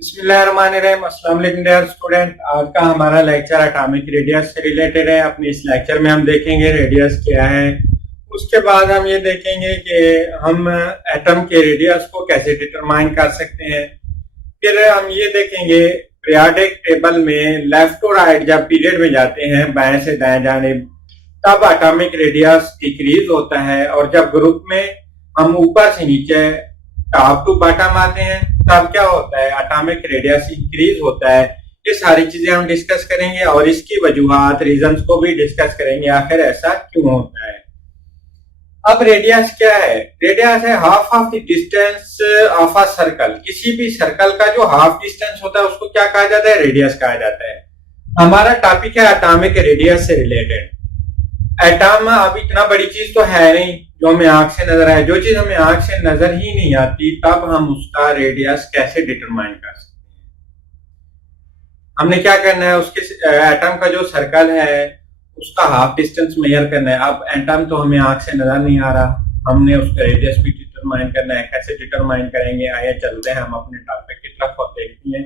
बिस्मिल्लाहिर्रहमानिर्रहीम। अस्सलाम वालेकुम डियर स्टूडेंट। आज का हमारा लेक्चर एटॉमिक रेडियस से रिलेटेड है। अपने इस लेक्चर में हम देखेंगे रेडियस क्या है। उसके बाद हम ये देखेंगे कि हम एटम के रेडियस को कैसे डिटरमाइन कर सकते हैं। फिर हम ये देखेंगे पीरियोडिक टेबल में लेफ्ट टू राइट जब पीरियड में जाते हैं बाएं से दाएं जानिब, तब एटॉमिक रेडियस डिक्रीज होता है, और जब ग्रुप में हम ऊपर से नीचे टॉप टू बॉटम आते हैं तब क्या होता है, एटॉमिक रेडियस इंक्रीज होता है। ये सारी चीजें हम डिस्कस करेंगे और इसकी वजूहात रीजंस को भी डिस्कस करेंगे, आखिर ऐसा क्यों होता है। अब रेडियस क्या है? रेडियस है half of the distance of a circle. किसी भी सर्कल का जो हाफ डिस्टेंस होता है उसको क्या कहा जाता है? रेडियस कहा जाता है। हमारा टॉपिक है एटॉमिक रेडियस से रिलेटेड। एटम अब इतना बड़ी चीज तो है नहीं जो हमें आंख से नजर आए। जो चीज हमें आंख से नजर ही नहीं आती तब हम उसका रेडियस कैसे डिटरमाइन कर सकते हैं। हमने क्या करना है, उसके एटम का जो सर्कल है उसका हाफ डिस्टेंस मेजर करना है। अब एटम तो हमें आंख से नजर नहीं आ रहा, हमने उसका रेडियस भी डिटरमाइन करना है। कैसे डिटरमाइन करेंगे, आइए चलते हैं हम अपने टॉपिक की तरफ और देखते हैं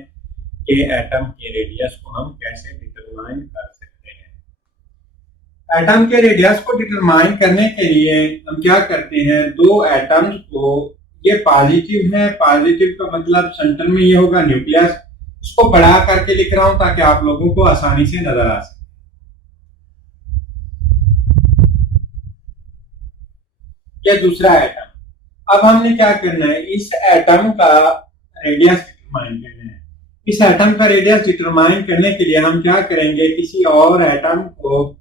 कि एटम के रेडियस को हम कैसे डिटरमाइन कर सकते हैं। एटम के रेडियस को डिटरमाइन करने के लिए हम क्या करते हैं, दो एटम्स को, ये पॉजिटिव है, पॉजिटिव का मतलब सेंटर में ये होगा न्यूक्लियस, इसको बढ़ा करके लिख रहा हूं ताकि आप लोगों को आसानी से नजर आ सके। ये दूसरा एटम। अब हमने क्या करना है, इस एटम का रेडियस डिटरमाइन करना है। इस एटम का रेडियस डिटरमाइन करने के लिए हम क्या करेंगे, किसी और एटम को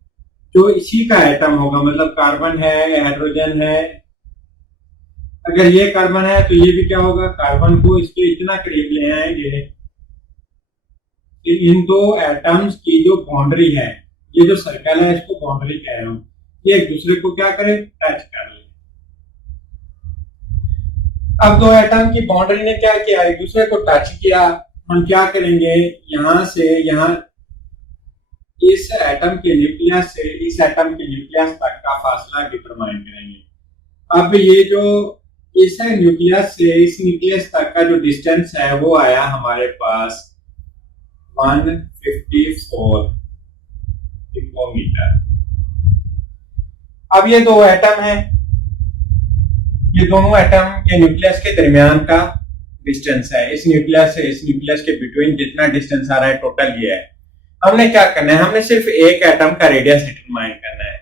जो इसी का एटम होगा, मतलब कार्बन है, हाइड्रोजन है, अगर ये कार्बन है तो ये भी क्या होगा, कार्बन को इसके इतना करीब ले आएंगे कि इन दो एटम्स की जो बाउंड्री है, ये जो सर्कल है इसको बाउंड्री कह रहा हूं, ये एक दूसरे को क्या करे, टच कर ले। अब दो एटम की बाउंड्री ने क्या किया, एक दूसरे को टच किया। हम क्या करेंगे, यहां से यहां इस एटम के न्यूक्लियस से इस एटम के न्यूक्लियस तक का फासला डिटरमाइन करेंगे। अब ये जो इस न्यूक्लियस से इस न्यूक्लियस तक का जो डिस्टेंस है वो आया हमारे पास 154 पिकोमीटर। अब ये दो एटम है, ये दोनों एटम के न्यूक्लियस के दरमियान का डिस्टेंस है। इस न्यूक्लियस से इस न्यूक्लियस के बिटवीन जितना डिस्टेंस आ रहा है टोटल ये है। हमने क्या करना है, हमने सिर्फ एक एटम का रेडियस डिटरमाइन करना है।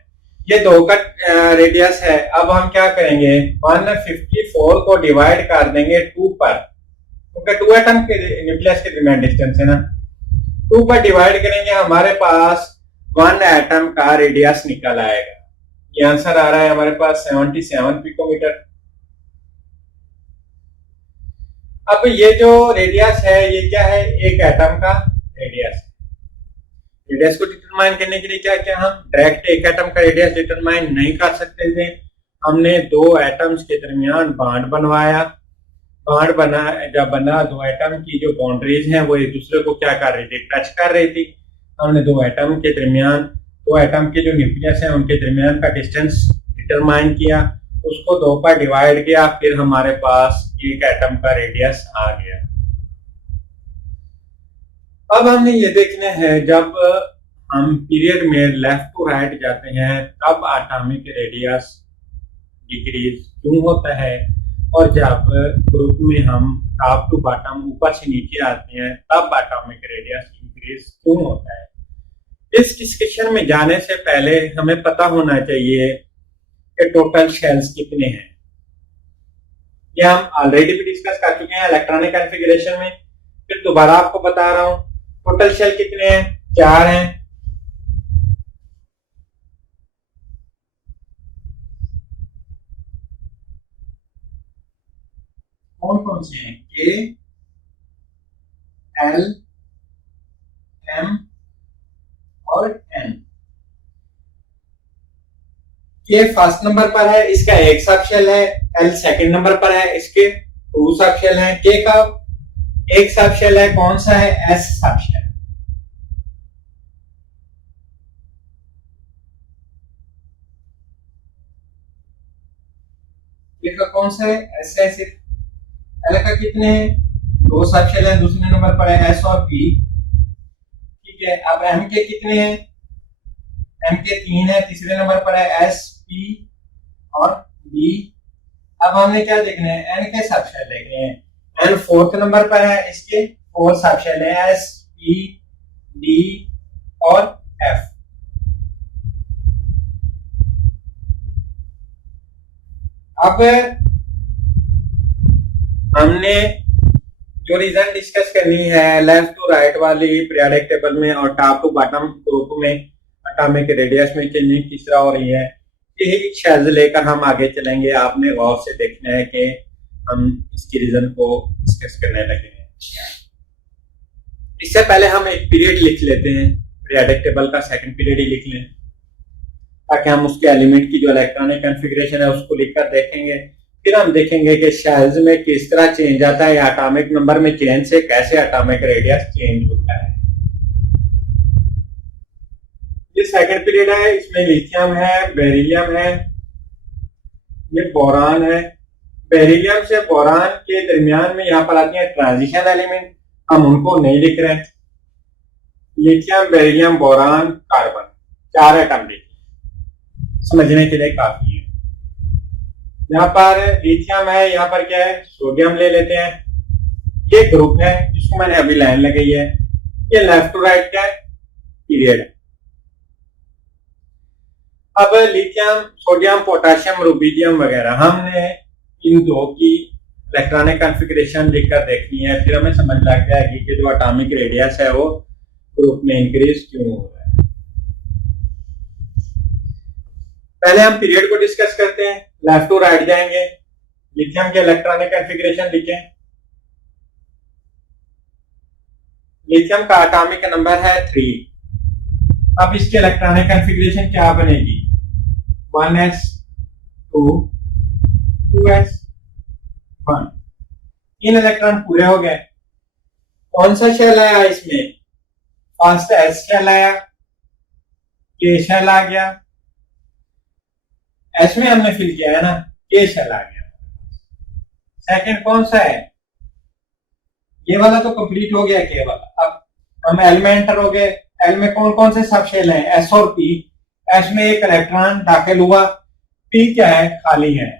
ये दो का रेडियस है। अब हम क्या करेंगे, 154 को डिवाइड कर देंगे 2 पर, क्योंकि 2 एटम के न्यूक्लियस के दरमियान डिस्टेंस है ना। 2 पर डिवाइड करेंगे, हमारे पास 1 एटम का रेडियस निकल आएगा। ये आंसर आ रहा है हमारे पास 77 पिकोमीटर। अब ये जो रेडियस है ये क्या है, एक एटम का रेडियस। रेडियस को डिटरमाइन करने के लिए क्या क्या, हम डायरेक्ट एक एटम का रेडियस डिटरमाइन नहीं कर सकते थे। हमने दो एटम्स के दरमियान बॉन्ड बनवाया। बॉन्ड बना, जब बना, दो एटम की जो बाउंड्रीज हैं वो एक दूसरे को क्या कर रही थी, टच कर रही थी। हमने दो एटम के दरमियान, दो एटम के जो न्यूक्लियस है उनके दरमियान का डिस्टेंस डिटरमाइन किया, उसको 2 पर डिवाइड किया, फिर हमारे पास एक एटम का रेडियस आ गया। अब हमने ये देखना है, जब हम पीरियड में लेफ्ट टू राइट जाते हैं तब एटॉमिक रेडियस डिक्रीज क्यों होता है, और जब ग्रुप में हम टॉप टू बॉटम ऊपर से नीचे आते हैं तब एटॉमिक रेडियस इंक्रीज क्यों होता है। इस डिस्कशन में जाने से पहले हमें पता होना चाहिए कि टोटल शेल्स कितने हैं। ये हम ऑलरेडी भी डिस्कस कर चुके हैं इलेक्ट्रॉनिक कॉन्फ़िगरेशन में, फिर दोबारा आपको बता रहा हूं। टोटल शेल कितने हैं, 4 हैं। कौन कौन से हैं, के, एल, एम और एन। के फर्स्ट नंबर पर है, इसका एक सब शेल है। एल सेकंड नंबर पर है, इसके 2 सब शेल हैं। के का एक सब शेल है, कौन सा है, एस सब शेल। के का कौन सा है, एस है सिर्फ। एल का कितने हैं, दो सब शेल है, दूसरे नंबर पर है एस और पी। ठीक है, अब एम के कितने हैं? एम के 3 है, तीसरे नंबर पर है एस, पी और डी। अब हमने क्या देखना है? एन के सब शेल देखने हैं। एन फोर्थ नंबर पर है, इसके 4 सब शेल है, एस, पी, डी और एफ। अब हमने जो रीजन डिस्कस करनी है लेफ्ट टू राइट वाली पीरियोडिक टेबल में और टॉप टू बॉटम ग्रुप में एटॉमिक रेडियस में चेंजिंग किस तरह हो रही है, यही शेल्स लेकर हम आगे चलेंगे। आपने गौर से देखना है कि हम इसकी रीजन को डिस्कस करने लगे हैं। इससे पहले हम एक पीरियड लिख लेते हैं, पीरियोडिक टेबल का सेकंड पीरियड ही लिख लें ताकि हम उसके एलिमेंट की जो इलेक्ट्रॉनिक कॉन्फ़िगरेशन है उसको लिखकर देखेंगे। फिर हम देखेंगे कि शेल्स में किस तरह चेंज आता है, एटॉमिक नंबर में चेंज से कैसे एटॉमिक रेडियस चेंज होता है। ये सेकंड पीरियड है, इसमें लिथियम है, बेरिलियम है, ये बोरान है। बेरिलियम से बोरान के दरमियान में यहाँ पर आती है ट्रांजिशन एलिमेंट, हम उनको नहीं लिख रहे। Lithium, beryllium, boron, carbon, 4 atom लिखे, समझने के लिए काफी है। यहाँ पर लिथियम है, यहाँ पर क्या है? सोडियम ले लेते हैं। ये ग्रुप है जिसको मैंने अभी लाइन लगाई है। ये लेफ्ट टू राइट क्या है? पीरियड है। अब लिथियम, सोडियम, पोटेशियम, रुबिडियम वगैरह हमने इन दो की इलेक्ट्रॉनिक कॉन्फ़िगरेशन लिखकर देखनी है, फिर हमें समझ लग जाएगी कि जो एटॉमिक रेडियस है वो ग्रुप में इंक्रीज क्यों हो रहा है। पहले हम पीरियड को डिस्कस करते हैं। लेफ्ट टू राइट जाएंगे, लिथियम के इलेक्ट्रॉनिक कॉन्फ़िगरेशन लिखें। लिथियम का एटॉमिक नंबर है 3। अब इसके इलेक्ट्रॉनिक कॉन्फ़िगरेशन क्या बनेगी? 1s2 2s1। 3 इलेक्ट्रॉन पूरे हो गए। कौन सा शेल आया इसमें? फर्स्ट एस शेल आया, के शेल आ गया, एस में हमने फिल किया है ना, के शेल आ गया। सेकंड कौन सा है? ये वाला तो कंप्लीट हो गया, के वाला। अब हम एल में एंटर हो गए। एल में कौन कौन से सब शेल हैं? एस और पी। एस में एक इलेक्ट्रॉन दाखिल हुआ, पी क्या है? खाली है,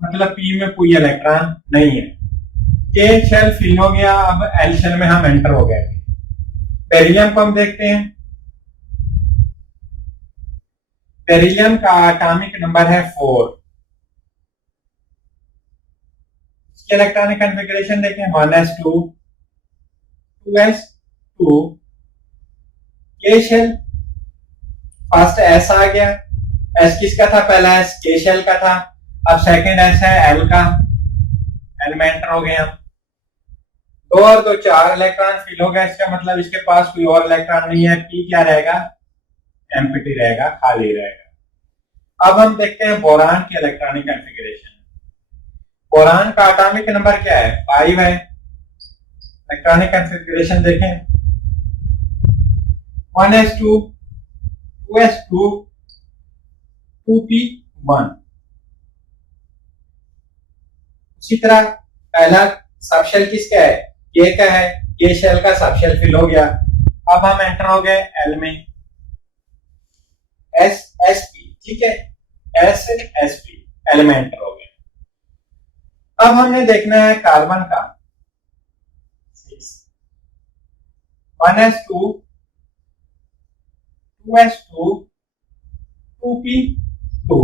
मतलब पी में कोई इलेक्ट्रॉन नहीं है। के शेल फिल हो गया, अब एल शेल में हम एंटर हो गए। बेरिलियम को हम देखते हैं। बेरिलियम का एटॉमिक नंबर है 4। इसके इलेक्ट्रॉनिक कॉन्फ़िगरेशन देखें, 1s2 2s2। के शेल फर्स्ट एस आ गया। एस किसका था? पहला एस के शेल का था। अब सेकंड एस है एल का, एल में एंटर हो गए हम। 2 और 2 4 इलेक्ट्रॉन फिल हो गया। इसका मतलब इसके पास कोई और इलेक्ट्रॉन नहीं है। पी क्या रहेगा? एम्प्टी रहेगा, खाली रहेगा। अब हम देखते हैं बोरान की इलेक्ट्रॉनिक कॉन्फ़िगरेशन। बोरान का एटॉमिक नंबर क्या है? 5 है। इलेक्ट्रॉनिक कॉन्फ़िगरेशन देखें, 1s2 2s2 2p1। उसी तरह पहला सबशेल किसका है? के का है। के शेल का सबशेल फिल हो गया। अब हम एंटर हो गए एल में, एस एस पी। ठीक है, एस एस पी एल में एंटर हो गए। अब हमने देखना है कार्बन का 6, 1s2 2s2 2p2।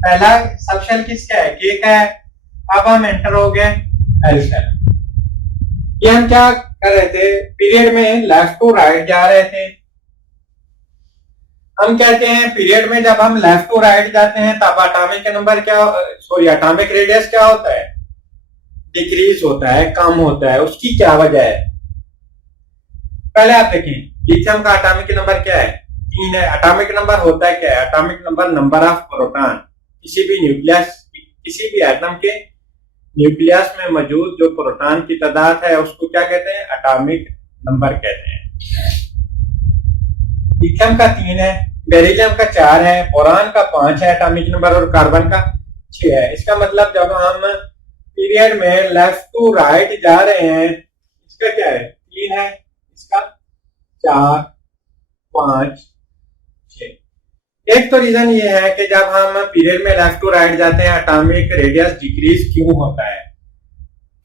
पहला सबशेल किसका है? के का है। अब हम एंटर हो गए एल शेल। ये हम क्या कर रहे थे? पीरियड में लेफ्ट टू राइट जा रहे थे। हम कहते हैं पीरियड में जब हम लेफ्ट टू राइट जाते हैं तब एटॉमिक नंबर क्या, सॉरी एटॉमिक रेडियस क्या होता है? डिक्रीज होता है, कम होता है। उसकी क्या वजह है? पहले आप देखें, लिथियम का एटॉमिक नंबर क्या है? 3 है। एटॉमिक नंबर होता है क्या है? Atomic number, number of proton. किसी भी न्यूक्लियस, किसी भी एटम के न्यूक्लियस में मौजूद जो प्रोटॉन की तादाद है उसको क्या कहते हैं? एटॉमिक नंबर कहते हैं। लिथियम का 3 है, बेरिलियम का 4 है, बोरान का 5 है एटॉमिक नंबर और कार्बन का 6 है। इसका मतलब जब हम पीरियड में लेफ्ट टू राइट जा रहे हैं, इसका क्या है 3 है, इसका 4 5 6। एक तो रीजन ये है कि जब हम पीरियड में लेफ्ट टू राइट जाते हैं एटॉमिक रेडियस डिक्रीज क्यों होता है,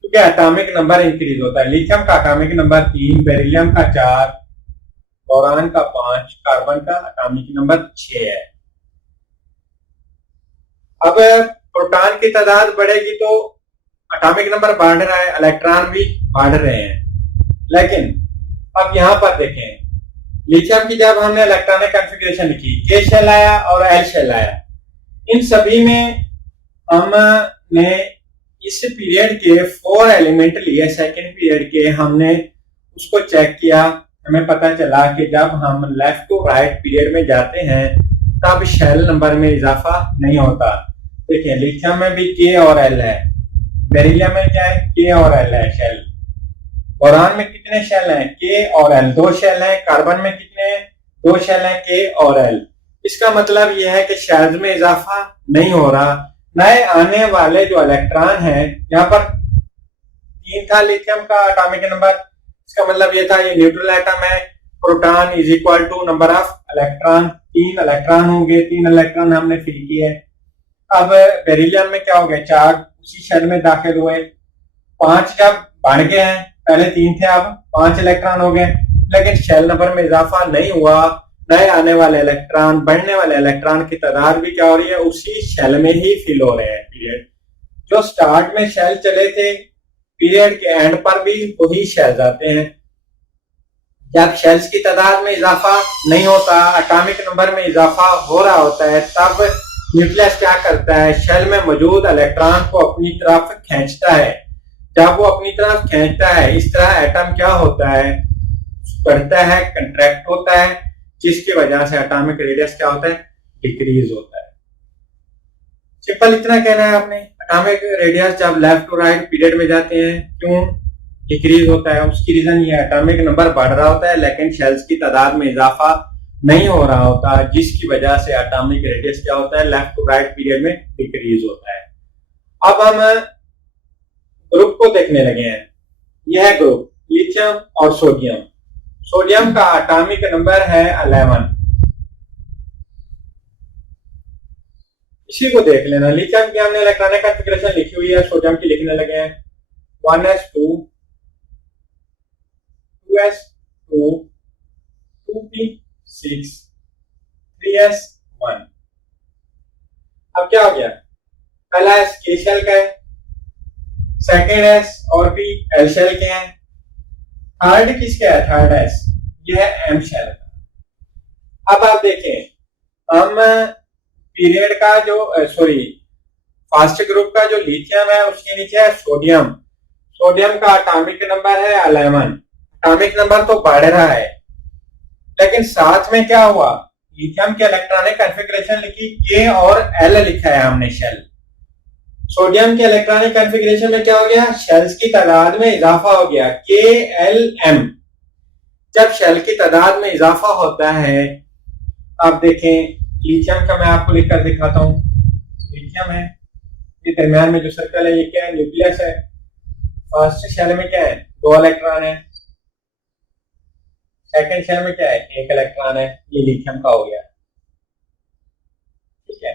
क्योंकि एटॉमिक नंबर इंक्रीज होता है। लिथियम का एटॉमिक नंबर 3, बेरिलियम का 4, बोरान का 5, कार्बन का एटॉमिक नंबर 6 है। अब प्रोटॉन की तादाद बढ़ेगी तो एटॉमिक नंबर बढ़ रहा है, इलेक्ट्रॉन भी बढ़ रहे हैं। लेकिन अब यहां पर देखें, लिथियम की जब हमने इलेक्ट्रॉनिक कॉन्फ़िगरेशन लिखी, के शेल आया और एल शेल आया, इन सभी में हमने इस पीरियड के 4 एलिमेंट लिए, सेकेंड पीरियड के, हमने उसको चेक किया। हमें पता चला कि जब हम लेफ्ट टू राइट पीरियड में जाते हैं तब शेल नंबर में इजाफा नहीं होता। देखिए लिथियम में भी के और एल है, बेरिलियम में क्या है के और एल है शेल, बोरान में कितने शेल हैं के और एल 2 शेल हैं, कार्बन में कितने 2 शेल हैं के और एल। इसका मतलब यह है कि शेल्स में इजाफा नहीं हो रहा। नए आने वाले जो इलेक्ट्रॉन है, यहाँ पर 3 था लिथियम का एटॉमिक नंबर, इसका मतलब ये था ये न्यूट्रल एटम है, proton is equal to number of electron, 3 electron होंगे, 3 इलेक्ट्रॉन हमने फिल किए। अब बेरिलियम में क्या हो गया 4 उसी शेल में दाखिल हुए, 5 जब बढ़ गए हैं, पहले 3 थे अब 5 इलेक्ट्रॉन हो गए, लेकिन शेल नंबर में इजाफा नहीं हुआ। नए आने वाले इलेक्ट्रॉन, बढ़ने वाले इलेक्ट्रॉन की तादाद भी क्या हो रही है उसी शेल में ही फिल हो रहे हैं। पीरियड जो स्टार्ट में शेल चले थे पीरियड के एंड पर भी वही शेल्स आते हैं। जब शेल्स की तादाद में इजाफा नहीं होता, एटॉमिक नंबर में इजाफा हो रहा होता है, तब न्यूक्लियस क्या करता है, शेल में मौजूद इलेक्ट्रॉन को अपनी तरफ खींचता है। जब वो अपनी तरफ खींचता है, इस तरह एटम क्या होता है बढ़ता है, कंट्रैक्ट होता है, जिसकी वजह से एटॉमिक रेडियस क्या होता है डिक्रीज होता है। सिंपल इतना कहना है आपने। एटॉमिक रेडियस जब लेफ्ट टू राइट पीरियड में जाते हैं क्यों डिक्रीज होता है, उसकी रीजन ये एटॉमिक नंबर बढ़ रहा होता है लेकिन शेल्स की तादाद में इजाफा नहीं हो रहा होता, जिसकी वजह से एटॉमिक रेडियस क्या होता है लेफ्ट टू राइट पीरियड में डिक्रीज होता है। अब हम ग्रुप को देखने लगे हैं। यह ग्रुप लिथियम और सोडियम, सोडियम का एटॉमिक नंबर है 11। इसी को देख लेना। लिथियम की हमने इलेक्ट्रॉनिक कॉन्फ़िगरेशन लिखी हुई है, सोडियम की लिखने लगे हैं 1s2 2s2 2p6 3s1। अब क्या हो गया, पहला एस के शेल का है, सेकेंड एस और पी एल शेल के हैं, थर्ड किसका है थर्ड एस यह है एम शेल का। अब आप देखें हम पीरियड का जो फर्स्ट ग्रुप का जो लिथियम है उसके नीचे है सोडियम। सोडियम का एटॉमिक नंबर है 11। एटॉमिक नंबर तो बढ़ रहा है लेकिन साथ में क्या हुआ, लिथियम के इलेक्ट्रॉनिक कॉन्फ़िगरेशन लिखी के और एल लिखा है हमने शेल। सोडियम के इलेक्ट्रॉनिक कॉन्फ़िगरेशन में क्या हो गया, शेल्स की तादाद में इजाफा हो गया के एल एम। जब शेल की तादाद में इजाफा होता है, आप देखें लिथियम का मैं आपको लिखकर दिखाता हूं। लिथियम है, ये दरमियान में जो सर्कल है ये क्या है न्यूक्लियस है। फर्स्ट शेल में क्या है 2 इलेक्ट्रॉन है, सेकंड शेल में क्या है 1 इलेक्ट्रॉन है, ये लिथियम का हो गया। ठीक है,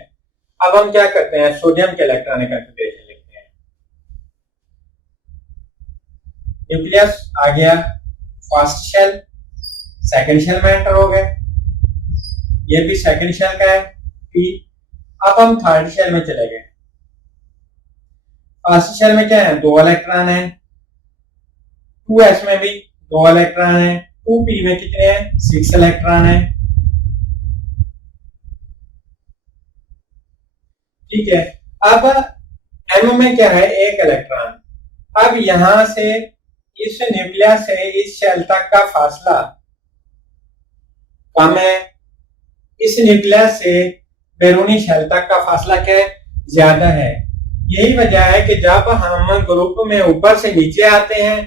अब हम क्या करते हैं सोडियम के इलेक्ट्रॉनिक कॉन्फ़िगरेशन लिखते हैं। न्यूक्लियस आ गया, फर्स्ट शेल सेकंड शेल में एंटर हो गए, ये भी सेकंड शेल का है पी। अब हम थर्ड शेल में चले गए। फर्स्ट शेल में क्या है 2 इलेक्ट्रॉन है, 2s में भी 2 इलेक्ट्रॉन है, 2p में कितने हैं 6 इलेक्ट्रॉन है। ठीक है, अब m में क्या है 1 इलेक्ट्रॉन। अब यहां से इस न्यूक्लियस से इस शेल तक का फासला कम है, इस न्यूक्लियस से बैरूनी शेल तक का फासला क्या है ज्यादा है। यही वजह है कि जब हम ग्रुप में ऊपर से नीचे आते हैं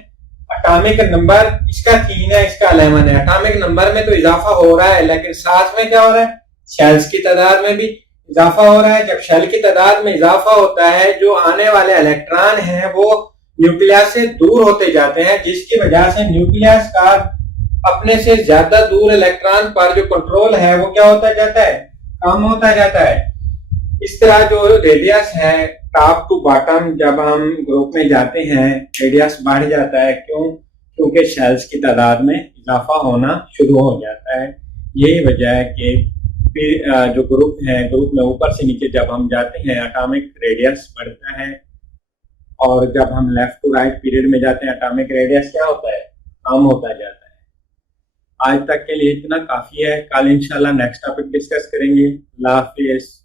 एटॉमिक नंबर इसका 3 है, इसका 11 है, एटॉमिक नंबर में तो इजाफा हो रहा है लेकिन साथ में क्या हो रहा है शेल्स की तादाद में भी इजाफा हो रहा है। जब शेल की तादाद में इजाफा होता है, जो आने वाले इलेक्ट्रॉन हैं वो न्यूक्लियस से दूर होते जाते हैं, जिसकी वजह से न्यूक्लियस का अपने से ज्यादा दूर इलेक्ट्रॉन पर जो कंट्रोल है वो क्या होता जाता है, कम होता जाता है। इस तरह जो रेडियस है टॉप टू बॉटम, जब हम ग्रुप में जाते हैं रेडियस बढ़ जाता है। क्यों? क्योंकि शेल्स की तादाद में इजाफा होना शुरू हो जाता है। यही वजह है कि जो ग्रुप है, ग्रुप में ऊपर से नीचे जब हम जाते हैं एटॉमिक रेडियस बढ़ता है, और जब हम लेफ्ट टू राइट पीरियड में जाते हैं एटॉमिक रेडियस क्या होता है, कम होता जाता है। आज तक के लिए इतना काफी है। कल इंशाल्लाह नेक्स्ट टॉपिक डिस्कस करेंगे। अल्लाह हाफिज़।